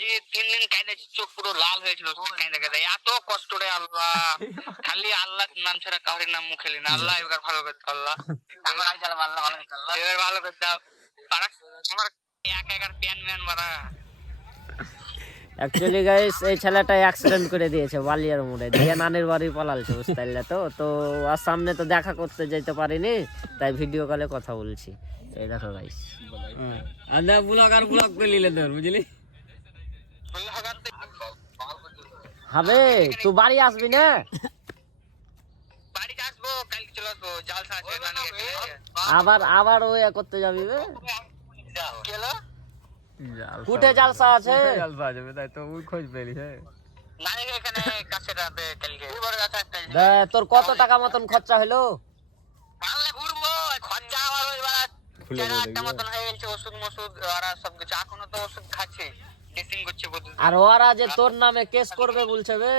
যে 3 দিন কাঁদেছি, চোখ পুরো লাল হয়েছিল কাঁদে কাঁদে। এত কষ্ট রে আল্লাহ, খালি আল্লাহ নাম ছাড়া কাউরের নাম মুখে না। আল্লাহ এবার ভালো করতে, আল্লাহ এবার ভালো করতে। আমার একা একার প্যান ম্যান মারা। অ্যাকচুয়ালি গাইস এই ছেলেটা অ্যাক্সিডেন্ট করে দিয়েছে বালিয়ার মোড়ে, দিয়ে নানির বাড়ি পালালছে, বুঝতে পারলে তো। তো আর সামনে তো দেখা করতে যেতে পারিনি, তাই ভিডিও কলে কথা বলছি। এই দেখো গাইস, আদা ব্লগ আর ব্লগ করে নিলে তোর বুঝলি। হবে তুই বাড়ি আসবি না? বাড়িতে আসবো, কালকে চলে আসবো, জালসা আছে নানিকে। আবার ওই করতে যাবি বে? কেলো কুটে জালসা আছে? জালসা যাবে তাই তো ওই খোঁজ পেলি। হ্যাঁ নানিকে এখানে কাছে রাখবে কালকে। এবার কাছে একটা তোর কত টাকা মতন খরচা হলো? পারলে ঘুরবো, খরচা আমার ওই বার 4-8টা মতন হয়ে গেছে, ওষুধ মশুদ আর সবকিছু। এখনো তো ওষুধ খাচ্ছি, ড্রেসিং করছে প্রতিদিন। আর ওরা যে তোর নামে কেস করবে বলছে বে?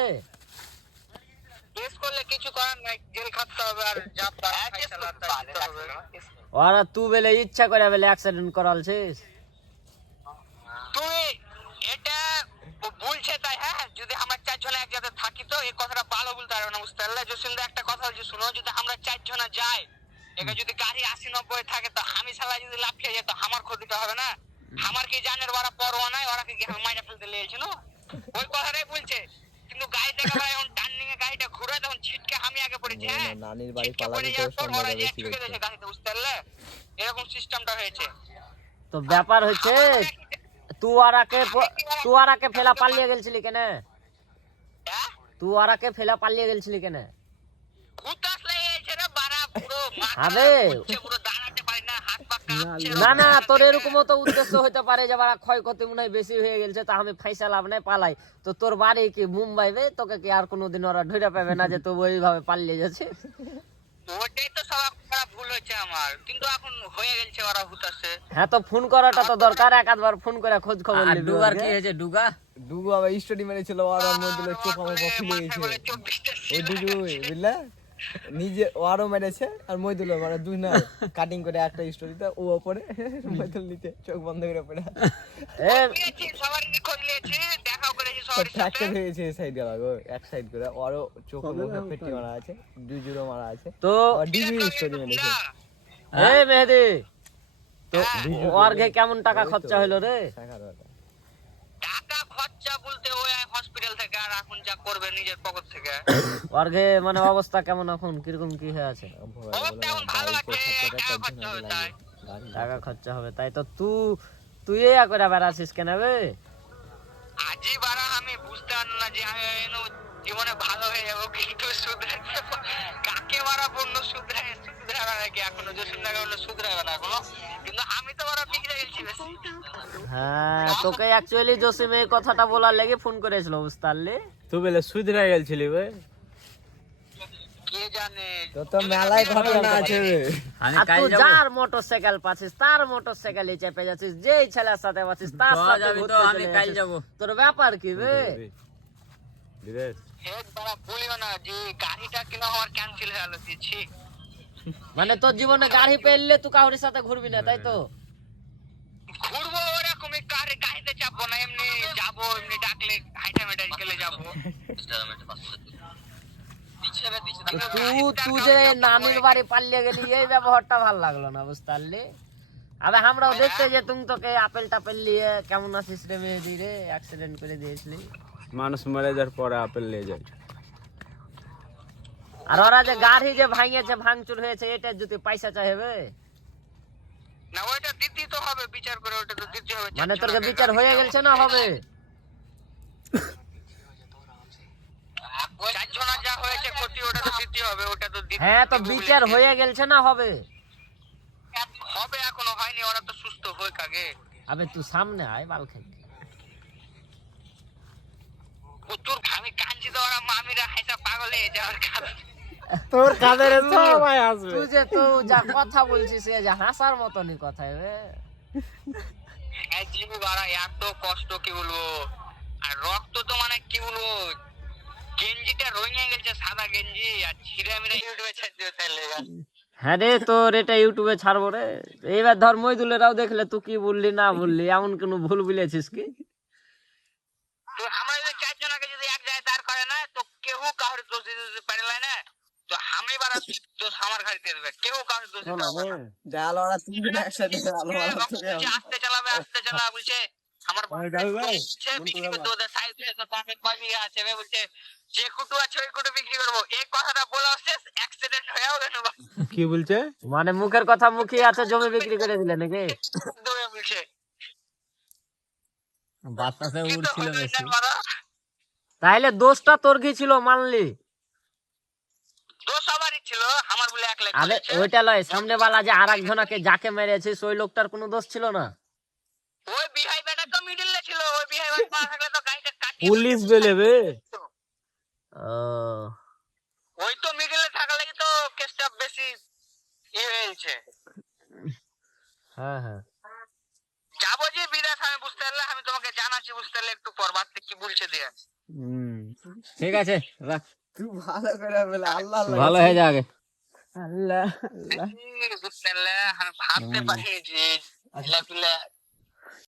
কেস করলে কিছু করার নাই, জেল খাটতে হবে আর যা ফাইসালা তাই দিতে হবে। ওরা তুই বেলে ইচ্ছা করে বেলে অ্যাক্সিডেন্ট করালছিস? তুই এটা বলছে তাই। হ্যাঁ, যদি আমরা 4 জন এক জায়গায় থাকি তো এই কথাটা ভালো বলতে পারবে না, বুঝতে পারলে? জসিমদা একটা কথা বলছি শুনো, যদি আমরা 4 জন যাই, একে যদি গাড়ি 80-90 থাকে তো আমি শালা যদি লাফিয়ে যেত আমার ক্ষতিটা হবে না? আমার কি জানের বাড়া পরোয়া নাই, ওরা কি মাইরা ফেলতে লেগেছে না? ওই কথাটাই বলছে। কিন্তু গাড়িটাকে ভাই এখন টার্নিং এ গাড়িটা ঘুরে তখন ছিটকে আমি আগে পড়েছি। হ্যাঁ, নানির বাড়ি ছিটকে পালালে পড়ে তো যাওয়ার পর ওরা সন্ধ্যাটা যে বেশি ঠুকে হচ্ছে। দিয়েছে গাড়িতে, বুঝতে পারলে? এরকম সিস্টেমটা হয়েছে। তো ব্যাপার হচ্ছে তুই আরাকে ফেলা পালিয়ে গেছিলি কেন? হ্যাঁ, তুই আরাকে ফেলা পালিয়ে গেছিলি কেন? হুতাশ লেগেছে রে বাড়া, পুরো মাথা আবে ঘুরছে, পুরো দাঁড়াতে পারি না, হাত পা কাঁপছে। না তোর এরকমও তো উদ্দেশ্য হতে পারে যে বাড়া ক্ষয়ক্ষতি মনে হয় বেশি হয়ে গেছে, তা আমি ফাইসা লাভ নাই পালাই। তো তোর বাড়ি কি মুম্বাই বে? তোকে কি আর কোনোদিন ওরা ধরে পাবে না যে তুই ওইভাবে পালিয়ে যাচ্ছে? ওটাই তো সব খারাপ ভুল হয়েছে আমার, কিন্তু এখন হয়ে গেছে ওরা হুতাশে। হ্যাঁ, তো ফোন করাটা তো দরকার, একবার ফোন করে খোঁজ খবর আর নিবি। ডুগার ওকে? কি হয়েছে? ডুগা ডুগু আবার স্টোরি মেরেছিল, ওর মধ্যে চোখ আমার ফুলে গেছে। 24টা ওই ডুগু বুঝলা, নিজে ওরও মেরেছে আর মইদুল মানে দুই না কাটিং করে একটা স্টোরিতে ও ওপরে মইদুল নিচে চোখ বন্ধ করে পড়ে এ সবার খোঁজ নিয়েছি, দেখাও করেছি সবার সাথে। ফ্র্যাকচার হয়েছে এই সাইডে লাগো, এক সাইড করে ওরও চোখ মুখে পেটি মারা আছে, দুই জুড়ো মারা আছে। তো আর ডিবি স্টোরি মেরেছে। এ মেহেদি, তো হ্যাঁ। ওর ঘে কেমন টাকা খরচা হইলো রে? টাকা খরচা বলতে ওই হসপিটাল থেকে, আর এখন যা করবে নিজের পকেট থেকে। ওর ঘে মানে অবস্থা কেমন এখন, কিরকম কি হয়ে আছে? অবস্থা এখন ভালো আছে, টাকা খরচা হবে তাই। টাকা খরচা হবে তাই তো? তুই ইয়া করে বেড়াছিস কেন বে? আজই বারা আমি বুঝতে পারলাম না যে আমি জীবনে ভালো হয়ে যাবো, কিন্তু কাকে মারা বন্য শুধরাবে নাকি এখনো, জসিমদাকে বললো শুধরাবে না এখনো, কিন্তু আমি তো বারা বিগড়ে গেছি বেশি। হ্যাঁ, তোকে অ্যাকচুয়ালি জসিম এই কথাটা বলার লেগে ফোন করেছিল, বুঝতে পারলি? তুই বেলে সুধরে গেছিলি বে। কে জানে, তো মেলায় ঘটনা আছে রে। আমি আর কাল তুই যাব। যার মোটরসাইকেল পাচ্ছিস তার মোটরসাইকেলে চেপে যাচ্ছিস, যেই ছেলের সাথে পাচ্ছিস তার তো সাথে যাবি তো, ঘুরতে আমি চলে কাল যাচ্ছিস। যাব। তোর ব্যাপার কি বে? বিদেশ হেড বারা বলিও না যে গাড়িটা কিনা আমার ক্যান্সেল হয়ে গেল দিচ্ছি। মানে তোর জীবনে গাড়ি পেলে তুই কাউরির সাথে ঘুরবি না, তাই তো? ঘুরবো ওরকম গাড়িতে চাপবো না, এমনি যাবো, এমনি ডাকলে হাইটা মেটা গেলে যাবো। তুই যে নানির বাড়ি পালিয়ে গেলি, এই ব্যবহারটা ভালো লাগলো না, বুঝতে পারলি? আবে আমরাও দেখতে যে তুমি তোকে আপেল টাপেল নিয়ে কেমন আছিস রে মেহেদি রে, অ্যাক্সিডেন্ট করে দিয়েছিলি। মানুষ মরে যাওয়ার পরে আপেল নিয়ে যায়। আর ওরা যে গাড়ি যে ভাঙিয়েছে, ভাঙচুর হয়েছে, এটার যদি পয়সা চাইবে না, ওইটা দিতে তো হবে, বিচার করে ওটা তো দিতে হবে। মানে তোর বিচার হয়ে গেছে না হবে? 4 জনের যা হয়েছে ক্ষতি ওটা তো দিতে হবে, ওটা তো দিতে হ্যাঁ, তো বিচার হয়ে গেছে না হবে? হবে, এখনো হয়নি, ওরা তো সুস্থ হয়ে কাগে। আবে তুই সামনে আয়, বাল খাই। তোর আমি কাঞ্চি তো ওরা মামিরা হাইসা পাগল হয়ে যাওয়ার কারণ। তোর কাদের সবাই আসবে। তুই যে তো যা কথা বলছিস এ যে হাসার মতনই কথা রে। জীবী বাড়া এত কষ্ট কি বলবো, আর রক্ত তো মানে কি বলবো, গেঞ্জিটা রঙিয়ে গেছে, সাদা গেঞ্জি, আর ছিঁড়ে মিরে ইউটিউবে ছেড়ে দিও তাহলে। হ্যাঁ রে, তোর এটা ইউটিউবে ছাড়বো রে। এইবার ধর মইদুলেরাও দেখলে তুই কি বললি না বললি, এমন কোনো ভুল বলেছিস কি? তো আমরা যদি 4 জনকে যদি এক জায়গায় দাঁড় করে না তো কেউ কাউর দোষ দিতে পারলে না, তো আমি বারা দোষ আমার ঘাড়িতে দেবে, কেউ কাউর দোষ দিতে পারবে না। জাল ওরা তিনজন একসাথে আলো মারা তোকে বলছে, আস্তে চালাবে, আস্তে চালা, বলছে আমার বলছে বিক্রি করতে ওদের সাইড থেকে তো তাকে কমি আছে বে, বলছে যে কুটু আছে ওই কুটু বিক্রি করবো। এই কথাটা বলা শেষ অ্যাক্সিডেন্ট হয়েও গেল। কি বলছে? মানে মুখের কথা মুখে আছে, জমি বিক্রি করে দিলে নাকি? দৌড়ে বলছে বাতাসে কি তো উড়ছিল হলো বেশি। না মারা, তাইলে দোষটা তোর কি ছিল মানলি? দোষ সবারই ছিল, আমার বলে এক লাখ আরে ওইটা লয়, সামনে বালা যে আর একজনাকে যাকে মেরেছিস ওই লোকটার কোনো দোষ ছিল না? ওই বিহাই বেটা তো মিডলে ছিল, ওই বিহাই বেটা না থাকলে তো গাড়িটা কাটিয়ে পুলিশ বেলে বে। ও ওই তো মিডলে থাকলে তো কেসটা বেশি হয়েছে। হ্যাঁ হ্যাঁ যাবো যে বিদেশ আমি বুঝতে পারলে, আমি তোমাকে জানাচ্ছি বুঝতে পারলে একটু পর বাদ কি বলছে দিয়ে। ঠিক আছে রাখ, তুই ভালো করে বলে আল্লাহ আল্লাহ ভালো হয়ে যা আগে। আল্লাহ বুঝতে পারলে আমি ভাবতে পারিনি যে